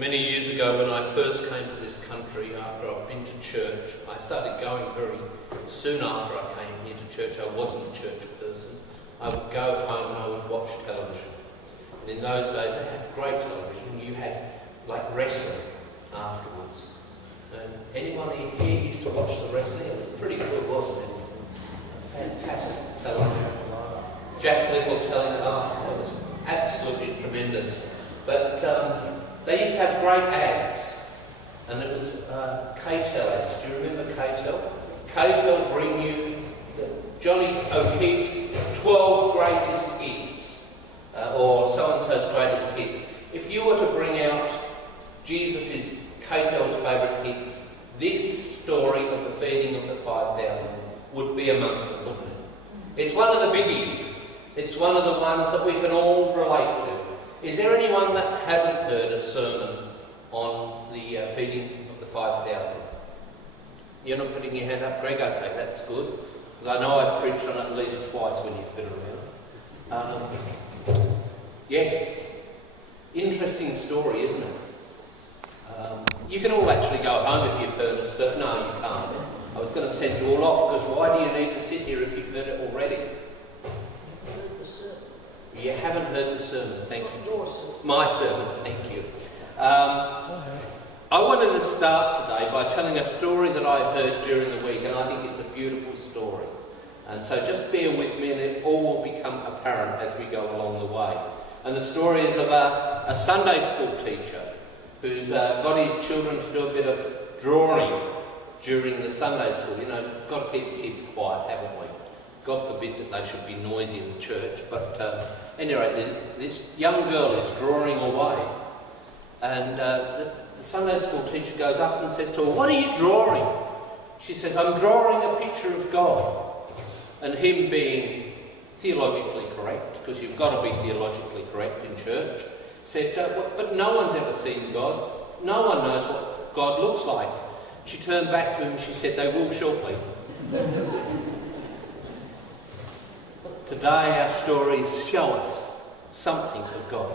Many years ago, when I first came to this country, after I'd been to church, I started going very soon after I came here to church. I wasn't a church person. I would go home and I would watch television. And in those days, they had great television. You had like wrestling afterwards. And anyone here used to watch the wrestling? It was pretty good, wasn't it? Fantastic television. Jack Little telling it off. It was absolutely tremendous. But they used to have great ads. And it was K-Tel ads. Do you remember K-Tel? K-Tel bring you Johnny O'Keeffe's 12 greatest hits. Or so-and-so's greatest hits. If you were to bring out Jesus' K-Tel's favourite hits, this story of the feeding of the 5,000 would be amongst them, wouldn't it? It's one of the biggies. It's one of the ones that we can all relate to. Is there anyone that hasn't heard a sermon on the feeding of the 5,000? You're not putting your hand up, Greg? Okay, that's good. Because I know I've preached on it at least twice when you've been around. Yes. Interesting story, isn't it? You can all actually go home if you've heard a sermon. No, you can't. I was going to send you all off, because why do you need to sit here if you've heard it already? You haven't heard the sermon, thank you. My sermon, thank you. I wanted to start today by telling a story that I heard during the week, and I think it's a beautiful story. And so just bear with me, and it all will become apparent as we go along the way. And the story is of a Sunday school teacher who's got his children to do a bit of drawing during the Sunday school. You know, got to keep the kids quiet, haven't we? God forbid that they should be noisy in the church. But anyway, this young girl is drawing away. And the Sunday school teacher goes up and says to her, "What are you drawing?" She says, "I'm drawing a picture of God." And him being theologically correct, because you've got to be theologically correct in church, said, "But no one's ever seen God. No one knows what God looks like." She turned back to him and she said, "They will shortly." Today our stories show us something of God.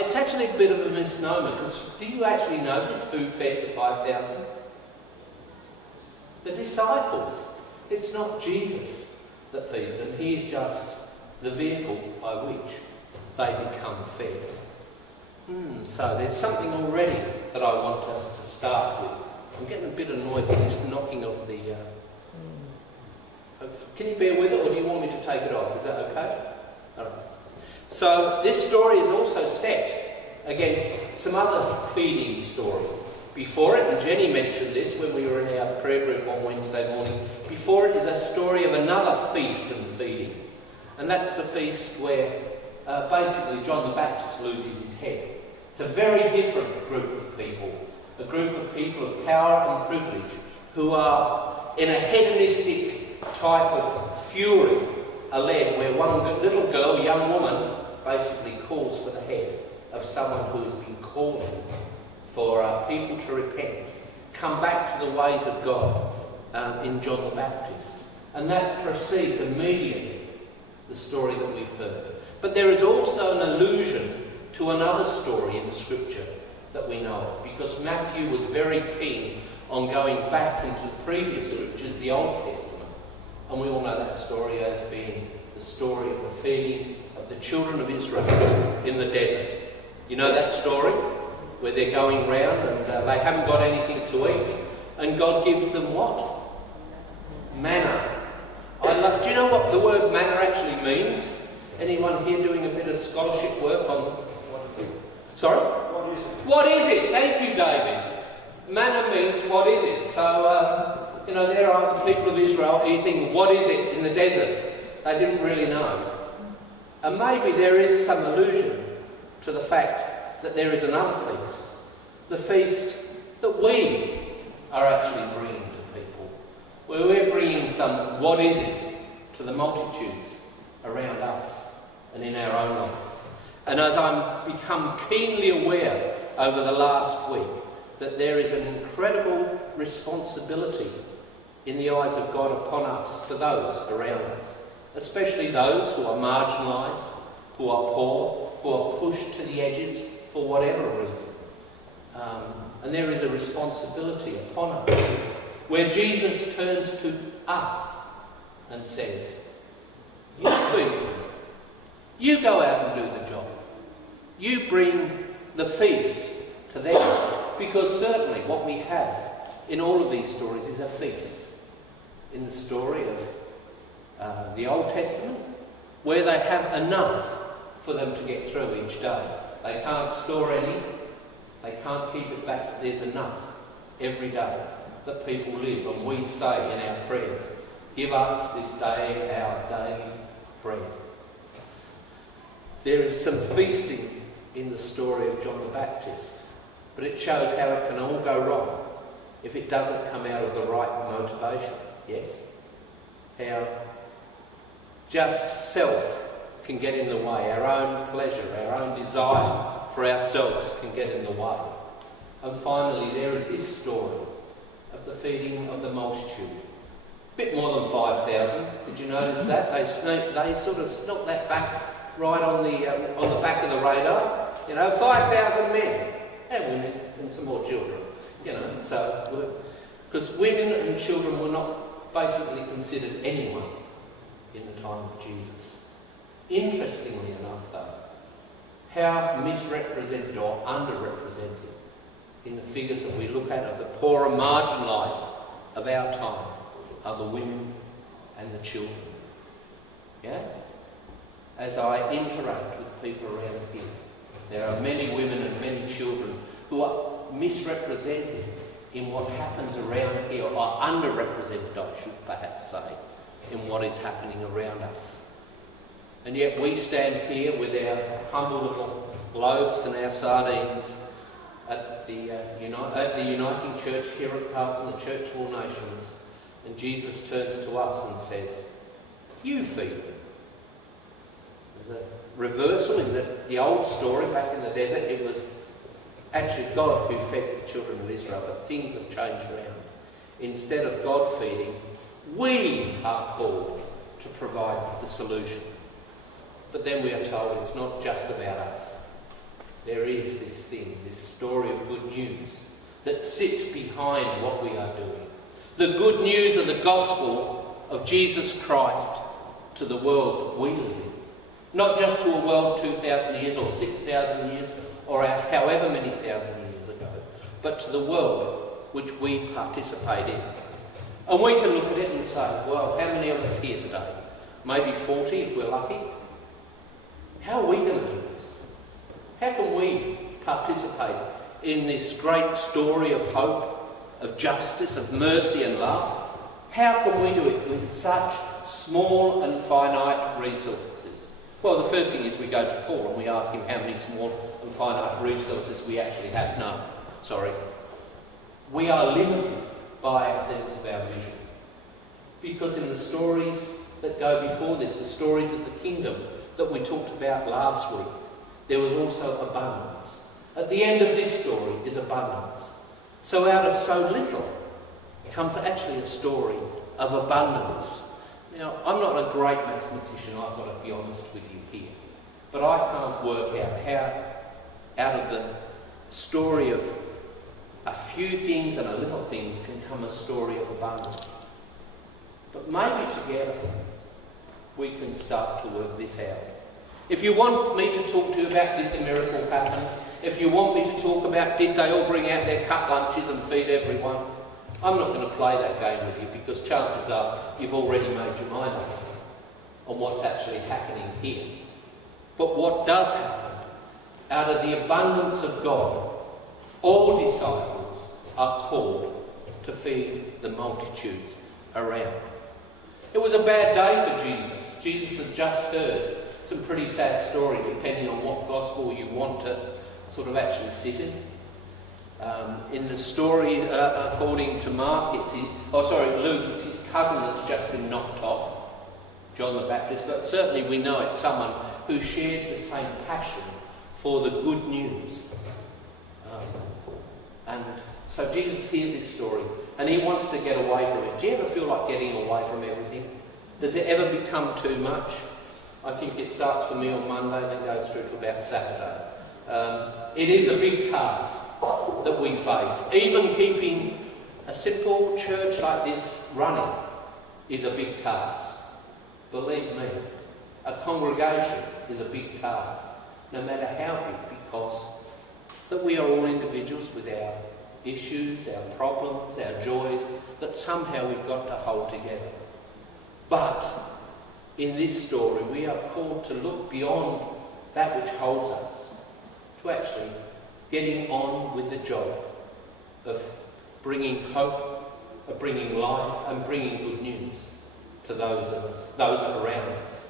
It's actually a bit of a misnomer, because do you actually notice who fed the 5,000? The disciples. It's not Jesus that feeds them. He is just the vehicle by which they become fed. So there's something already that I want us to start with. I'm getting a bit annoyed with this knocking of the... Can you bear with it, or do you want me to take it off? Is that okay? All right. So this story is also set against some other feeding stories. Before it, and Jenny mentioned this when we were in our prayer group on Wednesday morning, before it is a story of another feast and feeding. And that's the feast where basically John the Baptist loses his head. It's a very different group of people. A group of people of power and privilege who are in a hedonistic type of fury, led where one little girl, young woman, basically calls for the head of someone who has been calling for people to repent, come back to the ways of God in John the Baptist. And that precedes immediately the story that we've heard. But there is also an allusion to another story in the Scripture that we know of, because Matthew was very keen on going back into the previous Scriptures, the Old Testament. And we all know that story as being the story of the feeding of the children of Israel in the desert. You know that story? Where they're going round and they haven't got anything to eat. And God gives them what? Manna. Do you know what the word manna actually means? Anyone here doing a bit of scholarship work on... Sorry? What is it? What is it? Thank you, David. Manna means what is it? So, there are the people of Israel eating what is it in the desert. They didn't really know. And maybe there is some allusion to the fact that there is another feast. The feast that we are actually bringing to people. Where we're bringing some what is it to the multitudes around us and in our own life. And as I've become keenly aware over the last week that there is an incredible responsibility in the eyes of God upon us for those around us, especially those who are marginalised, who are poor, who are pushed to the edges, for whatever reason. And there is a responsibility upon us where Jesus turns to us and says, you feed them. You go out and do the job. You bring the feast to them. Because certainly what we have in all of these stories is a feast. In the story of the Old Testament, where they have enough for them to get through each day. They can't store any. They can't keep it back. There's enough every day that people live. And we say in our prayers, give us this day our daily bread. There is some feasting in the story of John the Baptist, but it shows how it can all go wrong if it doesn't come out of the right motivation. Yes? How just self can get in the way, our own pleasure, our own desire for ourselves can get in the way. And finally, there is this story of the feeding of the multitude. A bit more than 5,000. Did you notice that? They sort of snuck that back right on the back of the radar. 5,000 men and women and some more children. So because women and children were not basically considered anyone in the time of Jesus. Interestingly enough, though, how misrepresented or underrepresented in the figures that we look at of the poor and marginalised of our time are the women and the children. Yeah? As I interact with people around here, there are many women and many children who are misrepresented in what happens around here, or underrepresented, I should perhaps say, in what is happening around us. And yet we stand here with our humble little loaves and our sardines at the Uniting Church here at Carlton, the Church of all Nations, and Jesus turns to us and says, you feed them. There's a reversal in the old story back in the desert. It was actually God who fed the children of Israel, but things have changed around. Instead of God feeding, we are called to provide the solution. But then we are told it's not just about us. There is this thing, this story of good news that sits behind what we are doing. The good news of the gospel of Jesus Christ to the world that we live in. Not just to a world 2,000 years or 6,000 years or however many thousand years ago, but to the world which we participate in. And we can look at it and say, well, how many of us here today? Maybe 40 if we're lucky. How are we going to do this? How can we participate in this great story of hope, of justice, of mercy and love? How can we do it with such small and finite resources? Well, the first thing is we go to Paul and we ask him how many small and finite resources we actually have. No, sorry. We are limited by our sense of our vision. Because in the stories that go before this, the stories of the kingdom that we talked about last week, there was also abundance. At the end of this story is abundance. So out of so little comes actually a story of abundance. Now, I'm not a great mathematician, I've got to be honest with you here, but I can't work out how out of the story of a few things and a little things can come a story of abundance. But maybe together we can start to work this out. If you want me to talk to you about did the miracle happen, if you want me to talk about did they all bring out their cut lunches and feed everyone, I'm not going to play that game with you because chances are you've already made your mind up on what's actually happening here. But what does happen, out of the abundance of God, all disciples are called to feed the multitudes around. It was a bad day for Jesus. Jesus had just heard some pretty sad story, depending on what gospel you want to sort of actually sit in. In the story, according to Luke, it's his cousin that's just been knocked off, John the Baptist, but certainly we know it's someone who shared the same passion for the good news. And so Jesus hears this story and he wants to get away from it. Do you ever feel like getting away from everything? Does it ever become too much? I think it starts for me on Monday, then goes through to about Saturday. It is a big task that we face. Even keeping a simple church like this running is a big task. Believe me, a congregation is a big task, no matter how big, because that we are all individuals with our issues, our problems, our joys, that somehow we've got to hold together. But in this story, we are called to look beyond that which holds us, to actually getting on with the job of bringing hope, of bringing life, and bringing good news to those of us, those around us.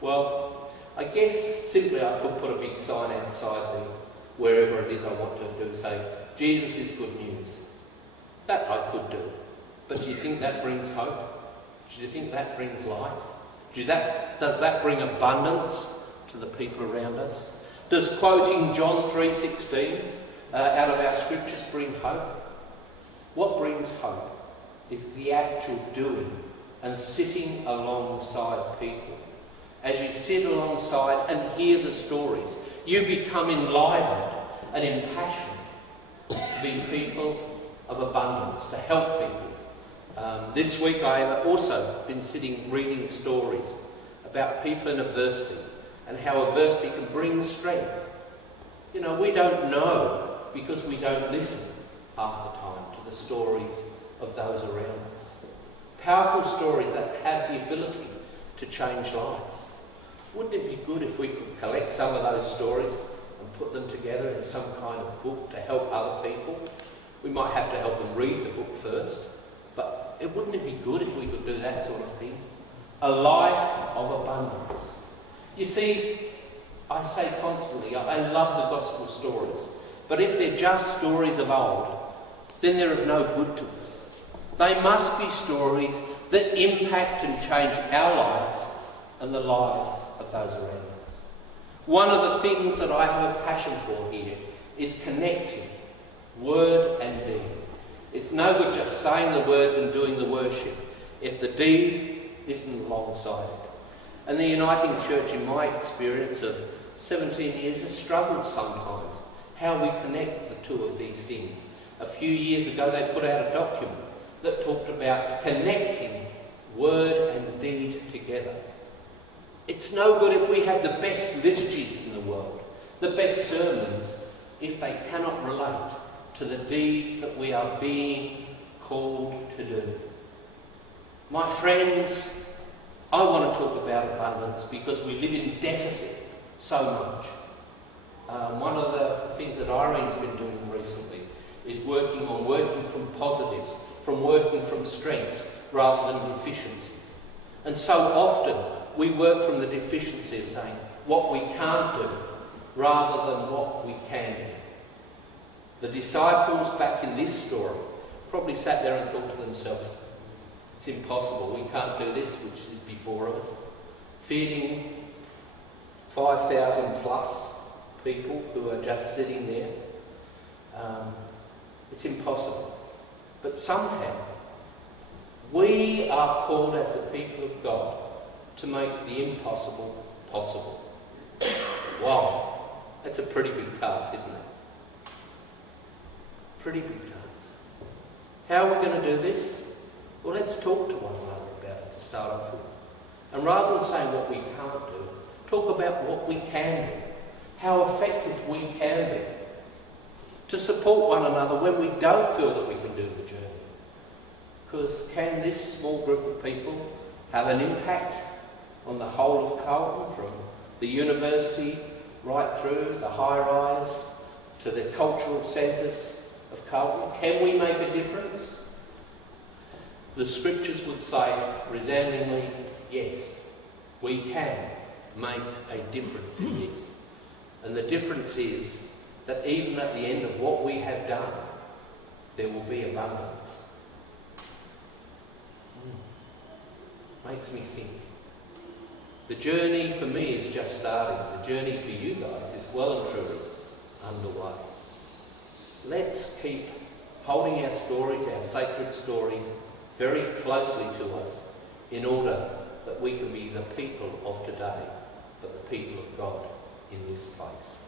Well, I guess simply I could put a big sign outside there, wherever it is I want to do, say, Jesus is good news. That I could do. But do you think that brings hope? Do you think that brings life? Does that bring abundance to the people around us? Does quoting John 3:16 out of our scriptures bring hope? What brings hope is the actual doing and sitting alongside people. As you sit alongside and hear the stories, you become enlivened and impassioned to be people of abundance, to help people. This week I have also been sitting reading stories about people in adversity and how adversity can bring strength. You know, we don't know because we don't listen half the time to the stories of those around us. Powerful stories that have the ability to change lives. Wouldn't it be good if we could collect some of those stories and put them together in some kind of book to help other people? We might have to help them read the book first, but wouldn't it be good if we could do that sort of thing? A life of abundance. You see, I say constantly, I love the gospel stories, but if they're just stories of old, then they're of no good to us. They must be stories that impact and change our lives and the lives of those around us. One of the things that I have a passion for here is connecting word and deed. It's no good just saying the words and doing the worship if the deed isn't alongside it. And the Uniting Church, in my experience of 17 years, has struggled sometimes how we connect the two of these things. A few years ago they put out a document that talked about connecting word and deed together. It's no good if we have the best liturgies in the world, the best sermons, if they cannot relate to the deeds that we are being called to do. My friends, I want to talk about abundance because we live in deficit so much. One of the things that Irene's been doing recently is working from positives, from working from strengths rather than deficiencies. And so often we work from the deficiency of saying what we can't do rather than what we can do. The disciples back in this story probably sat there and thought to themselves, it's impossible, we can't do this which is before us. Feeding 5,000 plus people who are just sitting there. It's impossible. But somehow, we are called as the people of God to make the impossible possible. Wow, that's a pretty big task, isn't it? Pretty big task. How are we going to do this? Well, let's talk to one another about it to start off with. And rather than saying what we can't do, talk about what we can do, how effective we can be, to support one another when we don't feel that we can do the journey. Because can this small group of people have an impact on the whole of Carlton, from the university right through the high-rise to the cultural centres of Carlton? Can we make a difference? The scriptures would say resoundingly, yes, we can make a difference in this. And the difference is that even at the end of what we have done, there will be abundance. Makes me think. The journey for me is just starting. The journey for you guys is well and truly underway. Let's keep holding our stories, our sacred stories, very closely to us in order that we can be the people of today, but the people of God in this place.